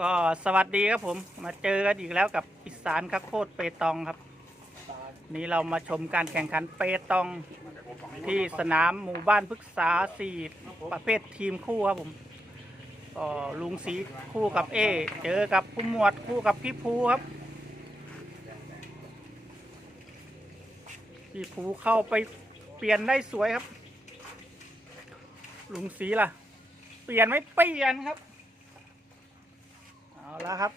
ก็สวัสดีครับผมมาเจอกันอีกแล้วกับอีสานคักโคตรเปตองครับ นี่เรามาชมการแข่งขันเปตองที่สนามหมู่บ้านพฤกษาสี่ประเภททีมคู่ครับผมก็ลุงสีคู่กับเอ เจอกับผู้หมวดคู่กับพี่ภูครับ พี่ภูเข้าไปเปลี่ยนได้สวยครับ ลุงสีล่ะ เปลี่ยนไม่เปลี่ยนครับ เอาละครับ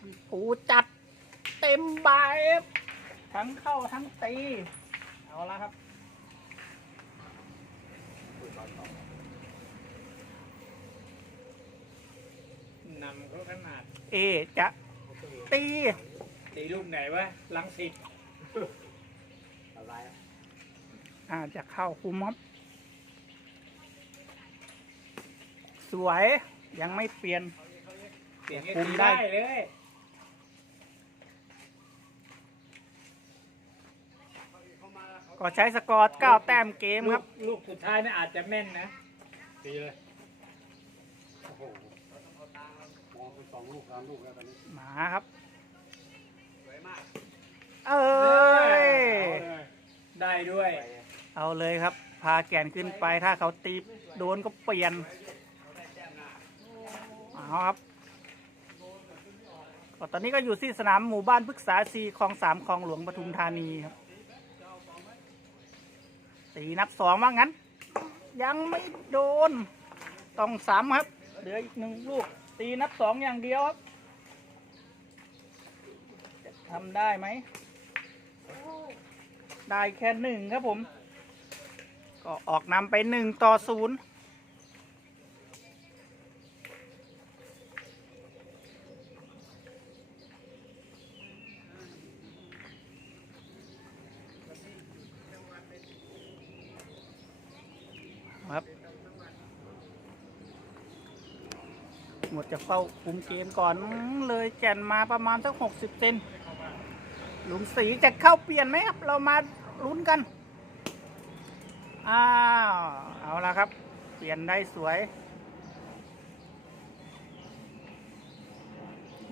พี่ภูจัดเต็มใบครับทั้งเข้าทั้งตี เอาละครับ นำเขาขนาด เอจะตี ตีลูกไหนวะลังสิตอะไรอาจะเข้าคุมครับสวยยังไม่เปลี่ยน เปลี่ยนคุตีมได้ได้เลยก็ใช้สกอร์9แต้มเกมครับ ลูกลูกสุดท้ายนี่อาจจะแม่นนะตีเลยโอ้โหมองไปสองลูกสามลูกแล้วตอนนี้มาครับสวยมากเอ้ยได้ด้วย เอาเลยครับ พาแกนขึ้นไปถ้าเขาตีโดนก็เปลี่ยนเอาครับ ก็ตอนนี้ก็อยู่ที่สนามหมู่บ้านพฤกษาซีคลองสามคลองหลวงปทุมธานีครับตีนับสองว่างั้น ยังไม่โดนต้องสามครับ เหลืออีกหนึ่งลูก ตีนับสองอย่างเดียวครับ จะทำได้ไหม ได้แค่หนึ่งครับผม ก็ออกนำไปหนึ่งต่อศูนย์ ครับ หมดจะเฝ้าคุมเกมก่อนเลยแก่นมาประมาณสักหกสิบเซนลุงสีจะเข้าเปลี่ยนไหมครับ เรามาลุ้นกัน อ้าว เอาละครับ เปลี่ยนได้สวย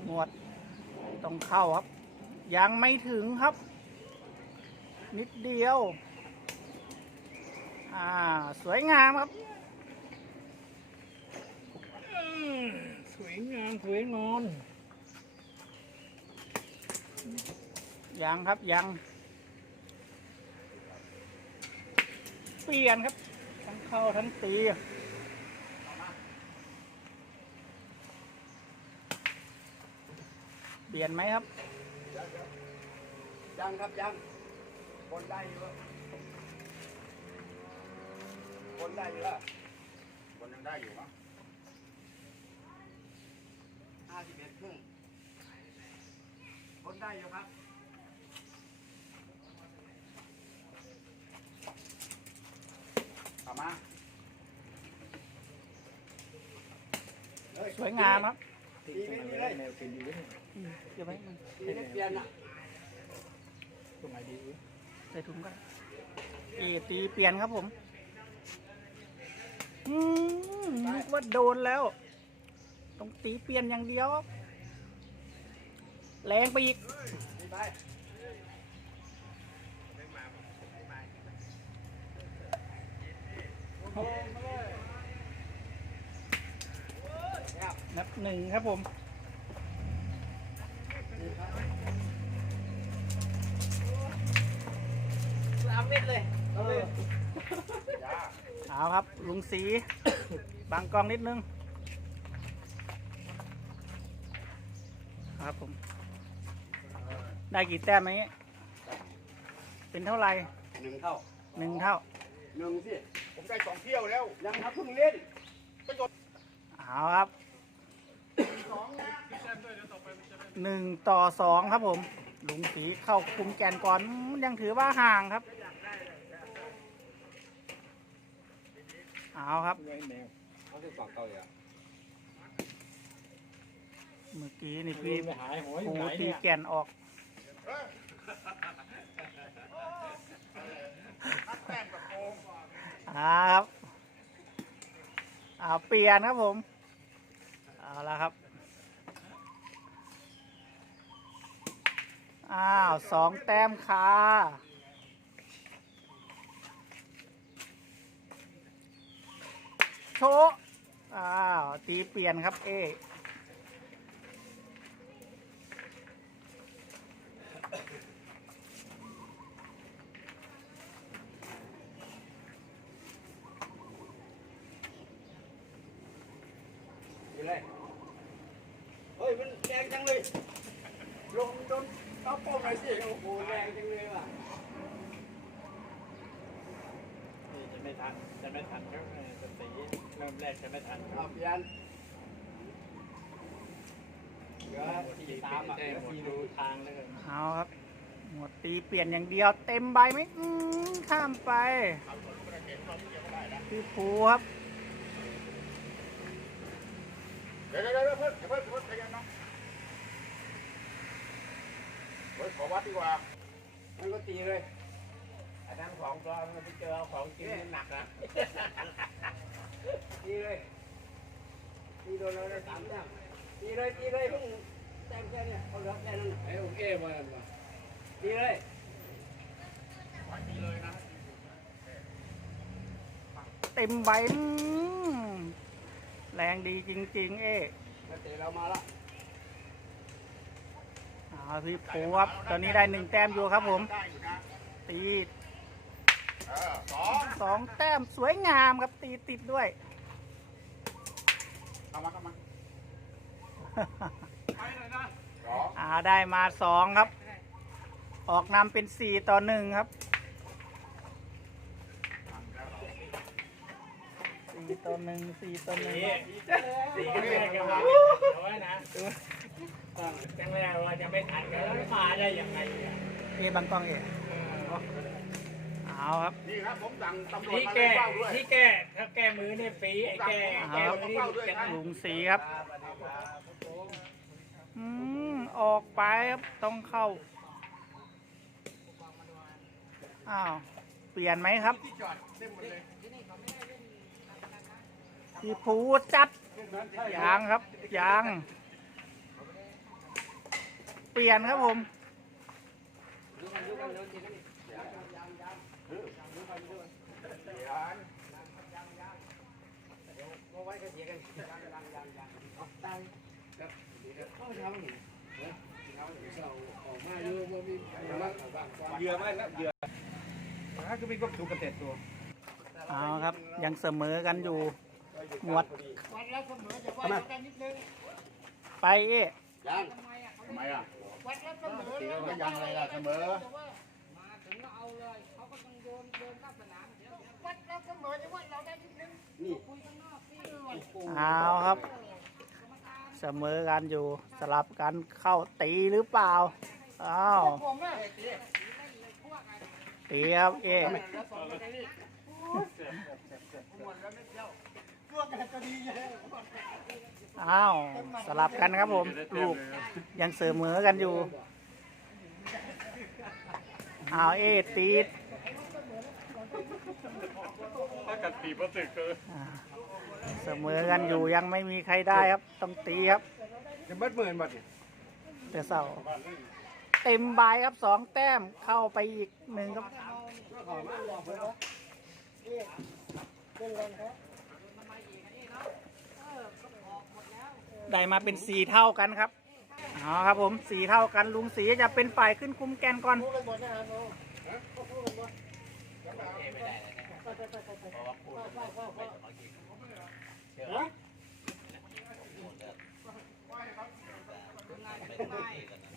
หมวดต้องเข้าครับ ยังไม่ถึงครับ นิดเดียว อ่า สวยงามครับ สวยงาม สวยงอนยังครับยัง เปลี่ยนครับ ทั้งเข้าทั้งตีเปลี่ยนไหมครับ ยังครับยังบนได้อยู่ นได้อยู่ละบนยังได้อยู่มั้งห้าสิบเอ็ดครึ่งบนได้อยู่ครับกลับมาเฮ้สวยงามครับตีไม่มีเลยแนวเป็นดีเลยอืมเดี๋ยวไว้มันตีไม่เปลี่ยนอะตรงไหนดีใส่ถุงกันเอตีเปลี่ยนครับผม อืมนึกว่าโดนแล้ว ต้องตีเปลี่ยนอย่างเดียวครับแรงไปอีกตีไปนับหนึ่งครับผม สามเม็ดเลยเอาเลย เอาครับ ลุงสีบางกองนิดนึง ครับผม ได้กี่แต้มไหมเป็นเท่าไหร่หนึ่งเท่าหนึ่งเท่าหนึ่งสิผมได้สองเที่ยวแล้วยังครับเพิ่งเล่นเอาครับหนึ่งต่อสองครับผมลุงสีเข้าคุมแกนก่อนยังถือว่าห่างครับ เอาครับเมื่อกี้นี่พี่ปูตีแกนออก เอาครับเอาเปลี่ยนครับผม เอาละครับ อ้าวสองแต้มค่ะ โชะอ้าวตีเปลี่ยนครับเออยู่เลยเฮ้ย มันแรงจังเลย ลงจนเต้าโป้งหน่อยสิ โอ้โห แรงจังเลยว่ะ นี่จะไม่ทัน จะไม่ทันครับ กจะไม่ทันเอาเปลี่ยนเอที่สี่สามอะอะได้เหลือหมดสี่ดูทางแล้วกันเอาครับ หมดตีเปลี่ยนอย่างเดียว เต็มใบไหมอืมข้ามไปคือผูครับเดี๋ยวเดี๋ยวเดี๋ยวเพิ่มเดี๋ยวเพิ่มเพิ่มใจเย็นเนาะเฮ้ยขอวัดดีกว่ามันก็ตีเลยอันนั้นของปลอมมันไปเจอของจริงนี่หนักนะ ตีเลยตีโดนเราได้สามแต้มตีเลยตีเลยเพิ่งแต้มแค่เนี้ยเขาเหลือแค่นั้นไอ้โอเคมาแล้วมาตีเลยเต็มใบอืมแรงดีจริง ๆ เอ๊นักเตะเรามาละเอาพี่ผูครับตอนนี้ได้หนึ่งแต้มอยู่ครับผมได้อยู่นะตีเออ สองสองแต้มสวยงามครับตีติดด้วย เข้ามาเข้ามาสองอ่าได้มาสองครับ ออกนำเป็นสี่ต่อหนึ่งครับสี่ต่อหนึ่งสี่ต่อหนึ่งตีตีกันแรกกันมาเอาไว้นะจังแรกว่าจะไม่ทันกันแล้วมาได้ยังไงเนี่ยเอบังกล้องเอ เอาครับ นี่ครับผมสั่งตำรวจที่มาแก้เฝ้าด้วย ที่แก้ถ้าแก้มือเนี่ยฟรีไอ้แก้แก้มือนี่จะลุงสีครับอืมออกไปครับต้องเข้า อ้าว เปลี่ยนไหมครับที่จอดเต็มหมดเลยพี่ผูจัดยางครับยาง เปลี่ยนครับผม เหยื่อไหมนะเหยื่อถ้าก็มีก็ถูกกระเตะตัวเอาครับ ยังเสมอกันอยู่หมวดไปเอ๊ะยังทำไมอะตีแล้วก็ยังอะไรล่ะเสมอเอา เอาครับ เสมอกันอยู่สลับกันเข้าตีหรือเปล่าอ้าวตีครับเอ๊ะอ้าวสลับกันครับผมลูกยังเสมอกันอยู่อ้าวเอ๊ตีด ถ้ากัดตีประตึกเอออ่าเสมอกันอยู่ยังไม่มีใครได้ครับ ต้องตีครับ จะเบิดหมื่นบาทเนี่ยเดี๋ยวเสาเต็มใบครับสองแต้มเข้าไปอีกหนึ่งครับได้มาเป็นสีเท่ากันครับเอาครับผมสีเท่ากันลุงสีจะเป็นฝ่ายขึ้นคุมแกนก่อน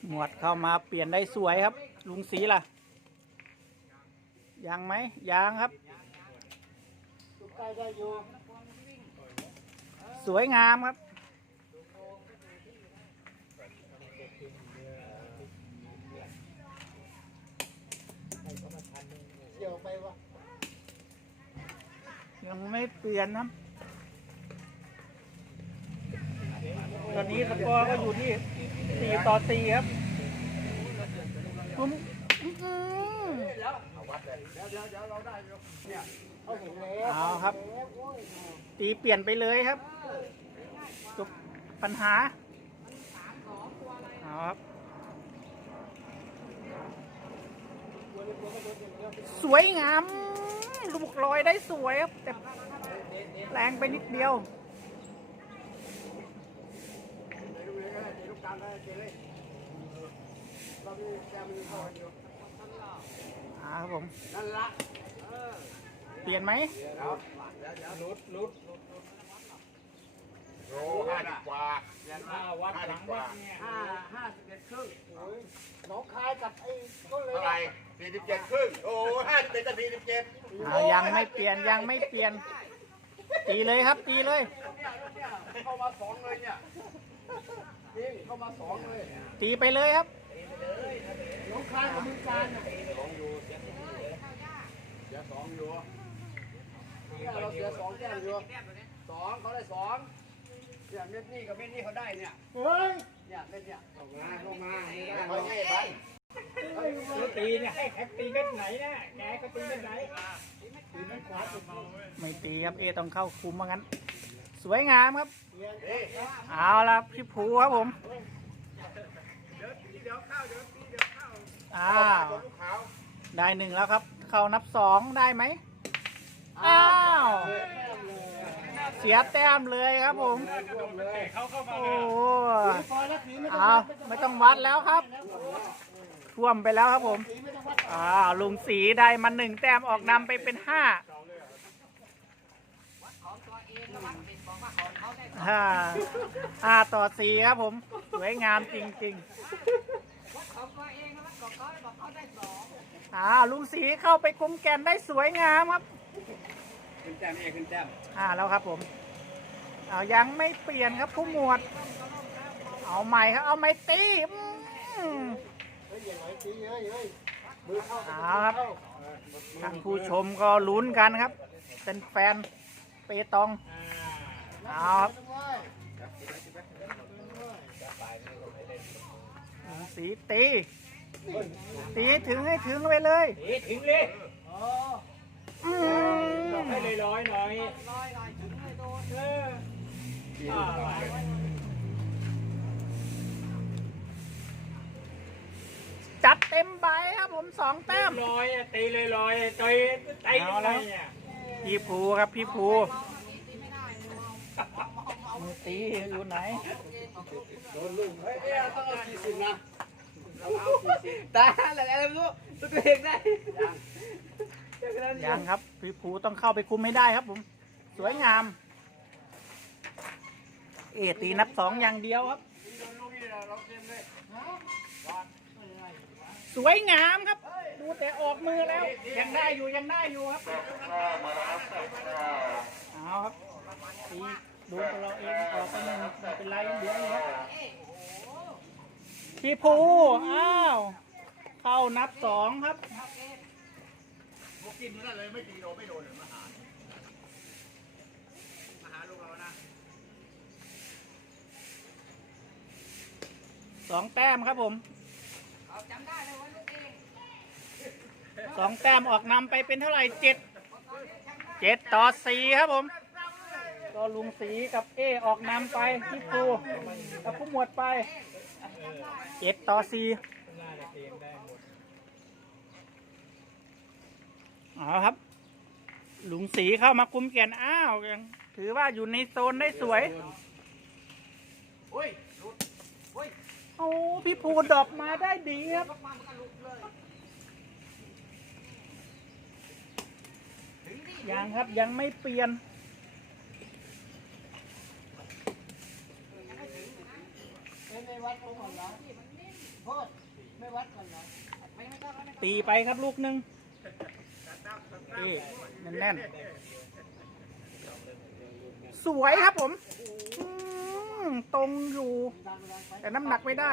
หมวดเข้ามาเปลี่ยนได้สวยครับ ลุงสีล่ะ ยังไหมยังครับสวยงามครับ ยังไม่เปลี่ยนนะตอนนี้สกอร์ก็อยู่ที่สี่ต่อสี่ครับผมอื้อหือเอาครับ ตีเปลี่ยนไปเลยครับจบปัญหาเอาครับ ส วยงามลูกลอยได้สวยครับแต่แรงไปนิดเดียวลูกกลางได้เจเลยเรามีแกมีเข้าอยู่อ่าครับผมนั่นละเปลี่ยนไหมลุดลุดโลห้าสิบกว่าห้าวัดหลังวัดเนี่ยห้าห้าสิบเอ็ดครึ่ง หนองคายกับไอ้ต้นเลยเท่าไหร่สี่สิบเจ็ดครึ่ง โอ้ห้าสิบเอ็ดกับสี่สิบเจ็ดอ่ายังไม่เปลี่ยนยังไม่เปลี่ยน ตีเลยครับตีเลยเข้ามาสองเลยเนี่ยนี่เข้ามาสองเลยตีไปเลยครับ หนองคายกับมือการเนี่ยสองอยู่เสียสองอยู่เนี่ยเราเสียสองแต้มอยู่สองเขาได้สองเนี่ยเม็ดนี่กับเม็ดนี่เขาได้เนี่ย เฮ้ย เนี่ยเม็ดเนี่ยลงมาลงมาไม่ได้ไม่ให้ไปตีเนี่ยให้แท็กตีเม็ดไหนนะแกก็ตีเม็ดไหนไม่ตีครับเอต้องเข้าคุมว่างั้น สวยงามครับ เอาละพี่ภูครับผมอ้าวตัวลูกขาวได้หนึ่งแล้วครับ เข้านับสองได้ไหมอ้าว สียแต้มเลยครับผมเขาเข้ามาโอ้เอาไม่ต้องวัดแล้วครับ ท่วมไปแล้วครับผมอ้าวลุงสีได้มาหนึ่งแต้มออกนำไปเป็นห้าห้าห้าต่อสี่ครับผม สวยงามจริงๆอ้าลุงสีเข้าไปคุมแกนได้สวยงามครับ ขึ้นแต้มเองขึ้นแต้มอ่าแล้วครับผมเอายังไม่เปลี่ยนครับผู้หมวด เอาใหม่ครับเอาไม้ตีอืมเอาครับท่านผู้ชมก็ลุ้นกันครับ เป็นแฟนเปตองเอาครับสีตี ตีให้ถึงให้ถึงไปเลย ตีถึงเลยอื มให้เลยร้อยหน่อยร้อยหน่อยถึงเลยโดนเอออ่าจัดเต็มใบครับผมสองแต้มลอยอะตีเลยลอยตีตีเอาแล้วพี่ภูครับพี่ภูตีอยู่ไหนโดนลุงเฮ้ยต้องเอาสี่สิบนะตาอะไรอะไรไม่รู้ตัวเองได้ ยังครับพี่ภูต้องเข้าไปคุมให้ได้ครับผม สวยงาม เอตีนับสองอย่างเดียวครับ สวยงามครับ ดูแต่ออกมือแล้ว ยังได้อยู่ยังได้อยู่ครับเอาครับตีดูตัวเราเองออกไปหนึ่งไม่เป็นไรยังเหลืออยู่ครับพี่ภูอ้าวเข้านับสองครับ พวกกินอยู่นั่นเลยไม่ตีโดนไม่โดนเลยมาหามาหาลูกเรานะสองแต้มครับผมสองแต้มออกนำไปเป็นเท่าไหร่เจ็ดเจ็ดต่อสี่ครับผม ก็ลุงสีกับเอออกนำไปพี่ปูกับผู้หมวดไปเจ็ดต่อสี่เอาครับ หลุงสีเข้ามาคุ้มเกียนอ้าวยังถือว่าอยู่ในโซนได้สวย โอ้ยโอ้ยโอ้พี่ภูดรอปมาได้ดีครับยังครับยังไม่เปลี่ยนไม่วัดเขาก่อนเหรอโทษไม่วัดก่อนเหรอตีไปครับลูกหนึ่ง นี่แน่นๆ สวยครับผมอืมตรงอยู่ แต่น้ำหนักไม่ได้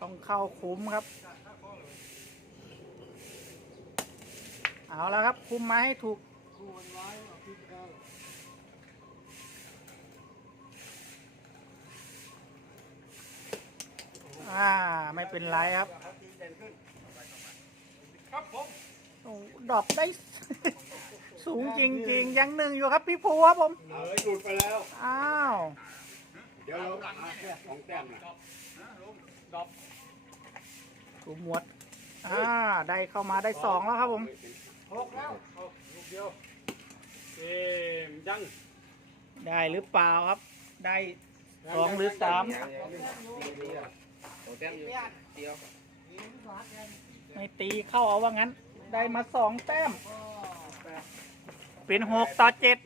ต้องเข้าคุ้มครับ เอาแล้วครับ คุมมาให้ถูก อ่า ไม่เป็นไรครับ ครับผมโอ้ดรอปได้ สูงจริง ๆ ยังหนึ่งอยู่ครับพี่ภูครับผม เอ้ยหลุดไปแล้ว อ้าว เดี๋ยวเราหาแค่สองแต้มนะดอกครูหมวด อ่า ได้เข้ามาได้สองแล้วครับผมหกแล้วเอาลูกเดียวเกมยังได้หรือเปล่าครับ ได้สองหรือสาม ไม่ตีเข้าเอาว่างั้น ได้มาสองแต้ม เป็นหกต่อเจ็ด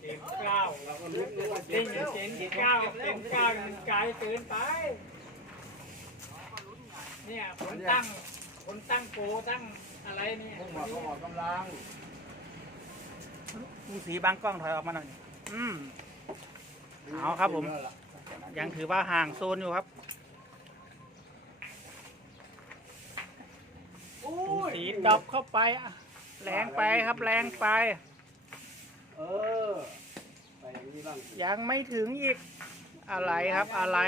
เกมเก้าเราก็ลุ้นว่าเกมเกมเก้าเกมเก้ามันไกลเกินไป เนี่ยคนตั้งคนตั้งโกตั้งอะไรเนี่ยพวกหมอเขาออกกำลัง มีสีบางกล้องถอยออกมาหน่อยอืมเอาครับผม ยังถือว่าห่างโซนอยู่ครับสีดรอปเข้าไปอะแรงไปครับแรงไป เออไปอย่างนี้บ้างยังไม่ถึงอีก อะไรครับอะไร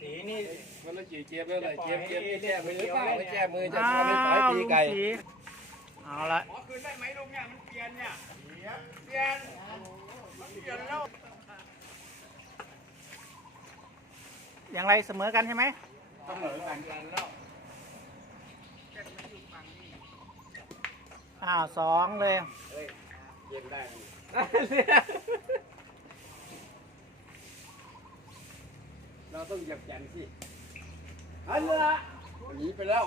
สีนี่มันละจีเจี๊ยบแล้วเลยเจี๊ยบเจี๊ยบแก้มือเปล่าไม่แก้มือจะอ้าทำให้สายวตีลุงไก่สี เอาละขอคืนได้ไหมลุงเนี่ยมันเปลี่ยนเนี่ยเปลี่ยนเปลี่ยนมันเปลี่ยนแล้วอย่างไรเสมอกันใช่ไหมเสมอกันกันแล้วอ้าวสองเลยเย็นได้เราต้องเหยียบแขนสิอันละหนีไปแล้ว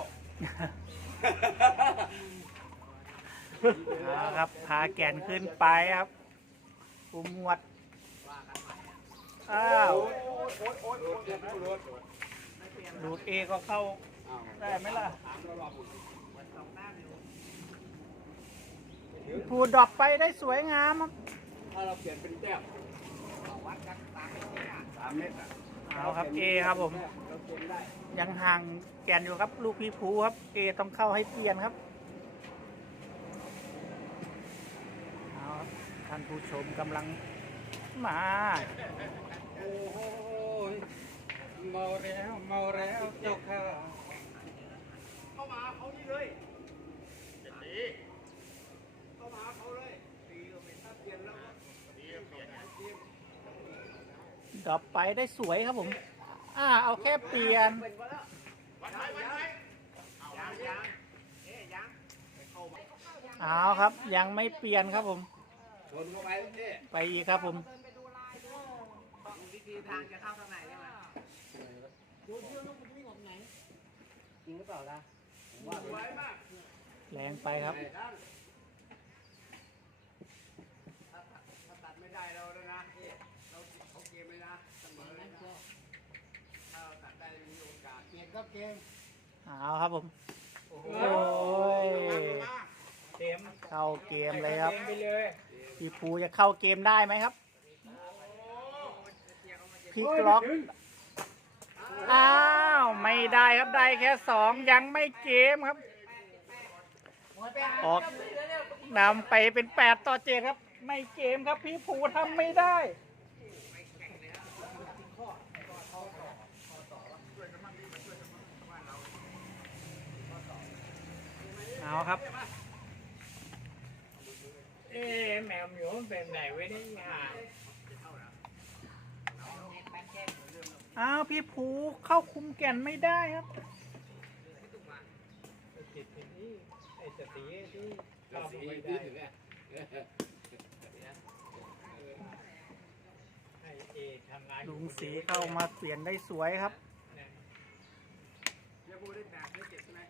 เอาครับพาแก่นขึ้นไปครับกูหมวดอ้าวดูดเอก็เข้าได้ไหมล่ะผูดดรอปไปได้สวยงามครับถ้าเราเปลี่ยนเป็นแต้มสามเมตรอะเอาครับเอครับผม เราเปลี่ยนได้ ยังห่างแก่นอยู่ครับ ลูกพี่ภูครับเอต้องเข้าให้เปลี่ยนครับเอาครับ ท่านผู้ชมกำลังมา โอ้โหเมาแล้วเมาแล้วเจ้าค่ะเข้ามาเขานี่เลยจะตีเข้ามาเขาเลยตีก็ไม่ถ้าเปลี่ยนแล้วก็ตีก็เปลี่ยนดรอปไปได้สวยครับผม อ่า เอาแค่เปลี่ยนเป็นก็แล้ววันไหนวันไหนยังยังเอ๊ยยังเอาครับยังไม่เปลี่ยนครับผม ชนเข้าไปเอ๊ะไปอีกครับผมวิธีทางจะเข้าทางไหนใช่ไหมจริงหรือเปล่าล่ะว่าสวยมากแรงไปครับถ้าถ้าตัดไม่ได้เราแล้วนะเอ๊ะเราเขาเกมเลยนะเสมอเลยนะถ้าเราตัดได้มีโอกาสเกมก็เกมเอาครับผม โอ้โหโอ้ยเต็มเข้าเกมเลยครับเต็มไปเลย พี่ภูจะเข้าเกมได้ไหมครับพลิกล็อกอ้าวไม่ได้ครับได้แค่สองยังไม่เกมครับออกนำไปเป็นแปดต่อเจ็ดครับ ไม่เกมครับพี่ภูทำไม่ได้เอาครับ เอ๊ะแมวหมิวมันเป็น ไหนไว้ได้ยังอ้าวพี่ภูเข้าคุมแก่นไม่ได้ครับติดที่นี่ไอ้สตีที่เข้าไม่ได้ไอ้เอทำงานลุงสีเข้ามาเปลี่ยนได้สวยครับเรียกผู้เล่นแบบได้เจ็ดใช่ไหม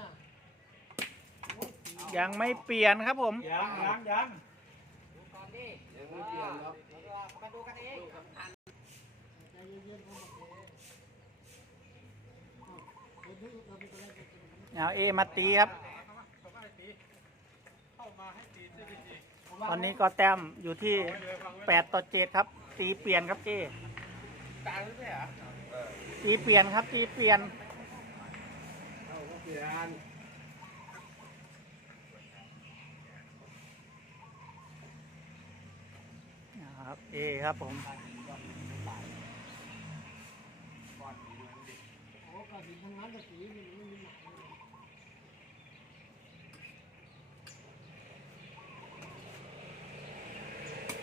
ยั งไม่เปลี่ยนครับผมยังยังยังยังไม่เปลี่ยนหรอกเอาเอมาตีครับ ตอนนี้ก็แต้มอยู่ที่แปดต่อเจ็ดครับ ตีเปลี่ยนครับเจตีเปลี่ยนครับตีเปลี่ยน ครับเอครับผม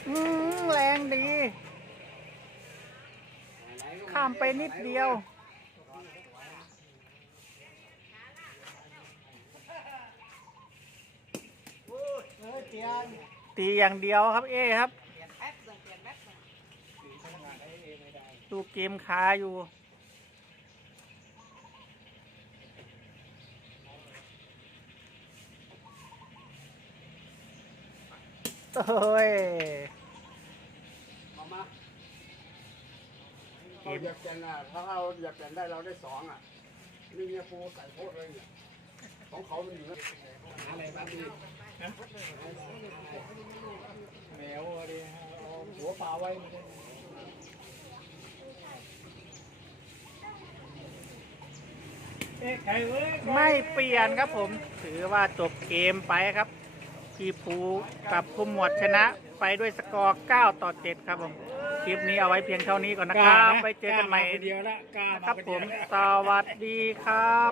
อืมแรงดี ข้ามไปนิดเดียว ตีอย่างเดียวครับเอครับ ดูเกมคาอยู่เฮ้ย เอามาเราเหยียบแกนอะถ้าเราเหยียบแกนได้เราได้สองอะนี่เมียปูใส่โพดเลยเนี่ยของเขามันอยู่นะอะไรบ้างนี่แมวอะไรเอาหัวปลาไว้ ไม่ได้เอ๊ะใครเว้ยไม่เปลี่ยนครับผม ถือว่าจบเกมไปครับ พี่ภูกับผู้หมวดชนะไปด้วยสกอร์ 9 ต่อ 7 ครับผม คลิปนี้เอาไว้เพียงเท่านี้ก่อนนะครับ ไปเจอกันใหม่ล้าาคเดียวละกล้าคมารับคนผเดียวมละสวัสดีครับ